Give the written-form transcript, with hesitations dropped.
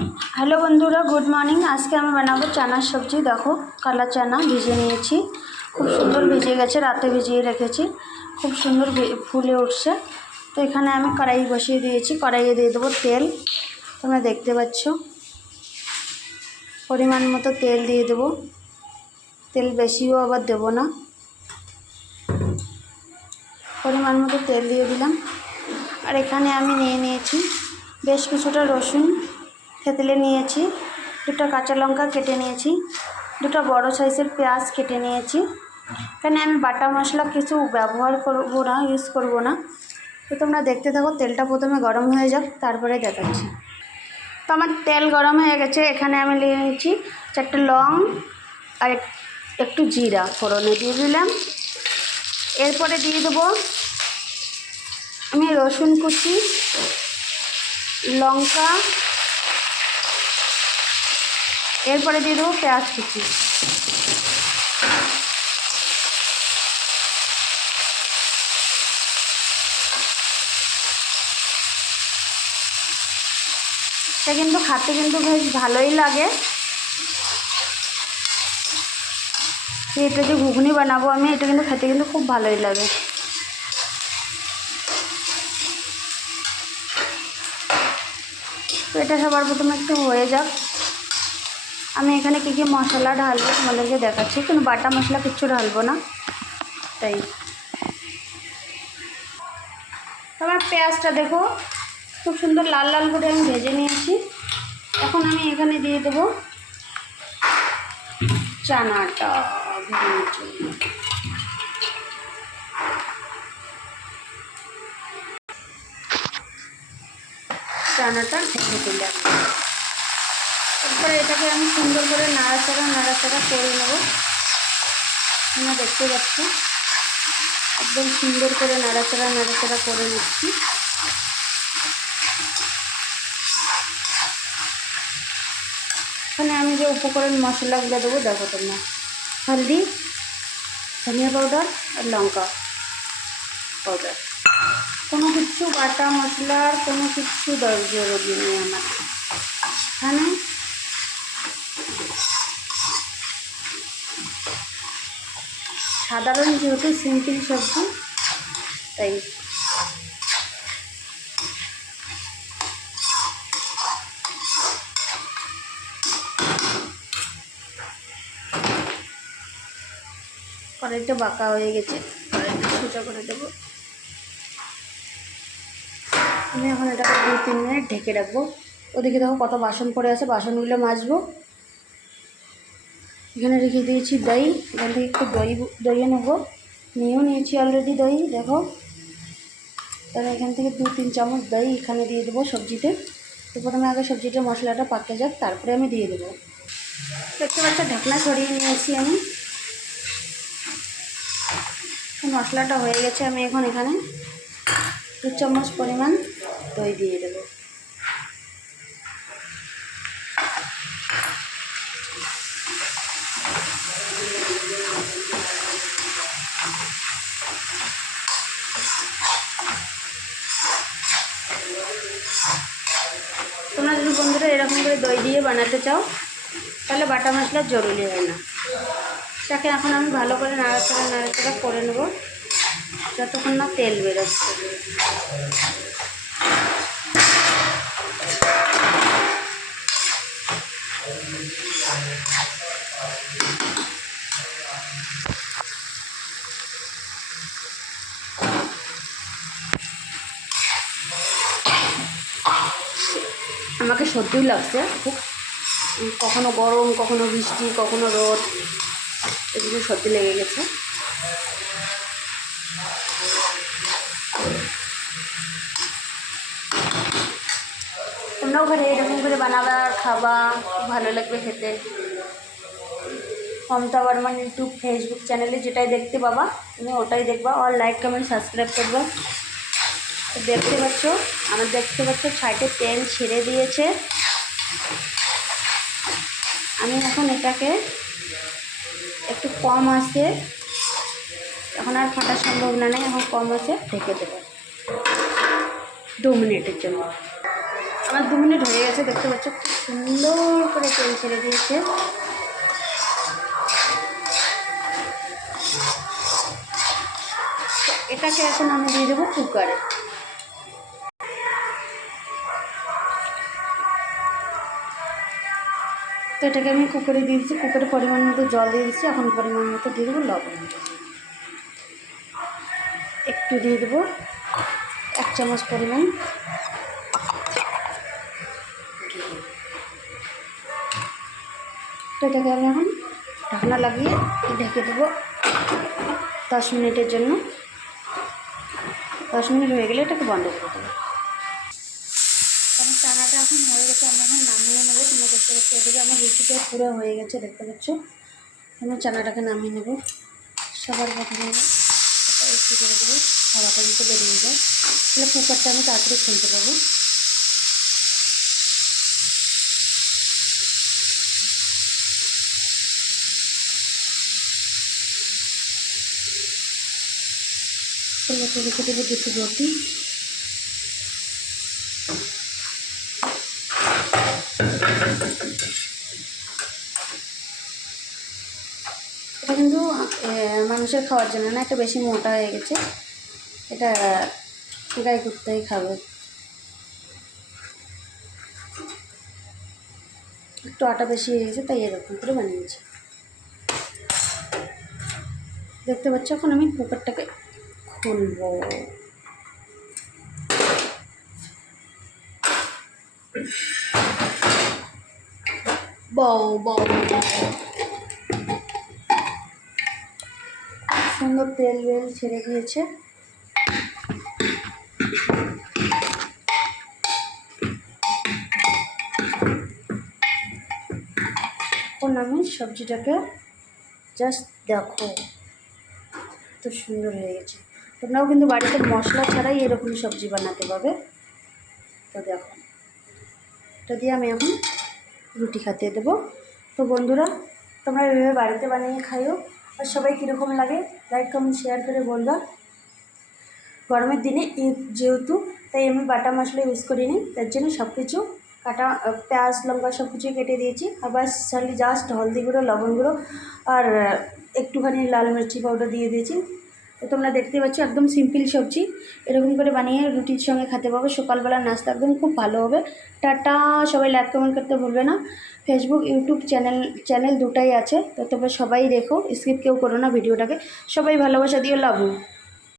Hello बंधुरा good morning. आज के हमें बनाबो चाना सब्जी। देखो काला चाना भिजे निয়েছি, खूब सुंदर भिजे गेছে, राते भिजिए रेखेছি, खूब सुंदर फुले उठছে। तो এখানে আমি কড়াই বসিয়ে দিয়েছি, কড়াইয়ে দিয়ে দেবো তেল। তোমরা দেখতে পাচ্ছ পরিমাণ মতো তেল দিয়ে দেবো, তেল বেশিও আবার দেবো না, পরিমাণ মতো তেল দিয়ে দিলাম। আর এখানে আমি নিয়েছি বেশ কিছুটা রসুন থেতলে নিয়েছি, দুটো কাঁচা লঙ্কা কেটে নিয়েছি, দুটো বড় সাইজের পেঁয়াজ কেটে নিয়েছি। এখানে আমি বাটা মশলা কিছু ব্যবহার করব না, ইউজ করব না। তো তোমরা দেখতে থাকো, তেলটা প্রথমে গরম হয়ে যাক তারপরে দেখাচ্ছি। তো আমার তেল গরম হয়ে গেছে, এখানে আমি নিয়ে নিয়েছি 4টে লং আর একটু জিরা ফোড়নে দিয়ে দিলাম। এরপরে দিয়ে দেবো আমি রসুন কুচি, লঙ্কা, এরপরে দিয়ে দেবো পেঁয়াজ কুচি। এটা কিন্তু খেতে কিন্তু বেশ ভালোই লাগে। এটা যে ঘুগনি বানাবো আমি, এটা কিন্তু খেতে কিন্তু খুব ভালোই লাগে। তো এটা সবার প্রথমে একটু হয়ে যাক। আমি এখানে কী কী মশলা ঢালবো তোমাদেরকে দেখাচ্ছি, কিন্তু বাটা মশলা কিচ্ছু ঢালবো না। তাই আমার পেঁয়াজটা দেখো খুব সুন্দর লাল লাল করে আমি ভেজে নিয়েছি। এখন আমি এখানে দিয়ে দেবো চানাটা ভেজানোর জন্য। চানাটা ঢেকে দিলাম। এরপরে এটাকে আমি সুন্দর করে নাড়াচাড়া করে নেব। তোমরা দেখতে পাচ্ছ একদম সুন্দর করে নাড়াচাড়া করে নিচ্ছি। এখানে আমি যে উপকরণ মশলাগুলো দেবো দেখো তোমরা, হলদি, ধনিয়া পাউডার আর লঙ্কা পাউডার। কোনো কিছু বাটা মশলার কোনো কিছু জরুরি নেই আমার এখানে। সাধারণ যেহেতু সিম্পল সবজি, তাই কড়াইটা বাঁকা হয়ে গেছে, কড়াইটা সোজা করে দেবো। আমি এখন এটাকে 2-3 মিনিট ঢেকে রাখবো। ওদিকে দেখো কত বাসন পড়ে আছে, বাসনগুলো মাজবো। এখানে রেখে দিয়েছি দই, এখান থেকে একটু দইয়ে নেবো, নিয়েও নিয়েছি অলরেডি দই দেখো। তাহলে এখান থেকে 2-3 চামচ দই এখানে দিয়ে দেবো সবজিতে। তো প্রথমে আগে সবজিটা মশলাটা পাকে যাক, তারপরে আমি দিয়ে দেবো। দেখতে পাচ্ছ ঢাকনা সরিয়ে নিয়েছি আমি। মশলাটা হয়ে গেছে, আমি এখন এখানে 2 চামচ পরিমাণ দই দিয়ে দেবো। তোমরা যদি বন্ধুরা এরকম করে দই দিয়ে বানাতে চাও তাহলে বাটা মশলার জরুরি হয় না। তাকে এখন আমি ভালো করে নাড়াচাড়া করে নেব যতক্ষণ না তেল বেরোচ্ছে। আমাকে সর্দি লাগছে খুব, কখনো গরম, কখনো বৃষ্টি, কখনো রোদ, এগুলো সর্দি লেগে গেছে। তোমরাও ঘরে এরকম করে বানাবা, খাবা, খুব ভালো লাগবে খেতে। মমতা বর্মন ইউটিউব ফেসবুক চ্যানেলে যেটাই দেখতে পাবা তুমি ওটাই দেখবা, আর লাইক কমেন্ট সাবস্ক্রাইব করবা। দেখতে পাচ্ছ সাইডে তেল ছেড়ে দিয়েছে। আমি এখন এটাকে একটু কম আছে, এখন আর ফাটার সম্ভাবনা নেই, এখন কম আছে ঢেকে দেবো 2 মিনিটের জন্য। আমার 2 মিনিট হয়ে গেছে, দেখতে পাচ্ছ খুব সুন্দর করে তেল ছেড়ে দিয়েছে। এটাকে এখন আমি দিয়ে দেবো কুকারে। তো এটাকে আমি কুকারে দিয়ে দিচ্ছি, কুকারে পরিমাণ মতো জল দিয়ে দিচ্ছি। এখন পরিমাণ মতো দিয়ে দেবো লবণ, একটু দিয়ে দেবো 1 চামচ পরিমাণ। তো এটাকে আমি এখন ঢাকনা লাগিয়ে ঢেকে দেবো 10 মিনিটের জন্য। 10 মিনিট হয়ে গেলে এটাকে বন্ধ করে দেবো। আমার চানাটা এখন হয়ে গেছে, আমি এখন নামিয়ে নেবো। তোমরা দেখতে পাচ্ছ এদিকে আমার রুটিটা পুরো হয়ে গেছে, দেখতে পাচ্ছ। আমি চানাটাকে নামিয়ে নেবো। সবার প্রথমে এটা একটু করে দেবো, হাওয়াটা দিতে বেরিয়ে যায়, তাহলে কুকারটা আমি তাড়াতাড়ি খুলতে পারবো। রেখে দেবো 2টো রুটি। এটা কিন্তু মানুষের খাওয়ার জন্য না, এটা বেশি মোটা হয়ে গেছে, এটা গায়ে কুত্তাই খাবে। একটু আটা বেশি হয়ে গেছে তাই এরকম করে বানিয়েছি, দেখতে পাচ্ছ। এখন আমি কুকারটাকে খুলবো। সুন্দর তেল ছেড়ে দিয়েছে। এখন আমি সবজিটাকে জাস্ট দেখো তো সুন্দর হয়ে গেছে। তোমরাও কিন্তু বাড়িতে মশলা ছাড়াই এরকম সবজি বানাতে পারবে। তো দেখো, এটা দিয়ে আমি এখন রুটি খেতে দেবো। তো বন্ধুরা, তোমরা এভাবে বাড়িতে বানিয়ে খাইও, আর সবাই কীরকম লাগে লাইক কমেন্ট শেয়ার করে বলবা। গরমের দিনে ঈদ যেহেতু, তাই আমি বাটা মশলা ইউজ করিনি, তার জন্য সব কিছু কাটা, পেঁয়াজ লঙ্কা সব কিছুই কেটে দিয়েছি। আবার খালি জাস্ট হলদি গুঁড়ো, লবণ গুঁড়ো আর একটুখানি লাল মির্চি পাউডার দিয়ে দিয়েছি। তো তোমরা দেখতে পাচ্ছ একদম সিম্পল সবজি, এরকম করে বানিয়ে রুটির সঙ্গে খেতে পারবে। সকালবেলার নাস্তা একদম খুব ভালো হবে। টাটা, সবাই লাইক কমেন্ট করতে ভুলবে না। ফেসবুক ইউটিউব চ্যানেল দুটাই আছে, তো তোমরা সবাই দেখো, স্কিপ কেউ করো না ভিডিওটাকে। সবাই ভালোবাসা দিও, লাভ ইউ।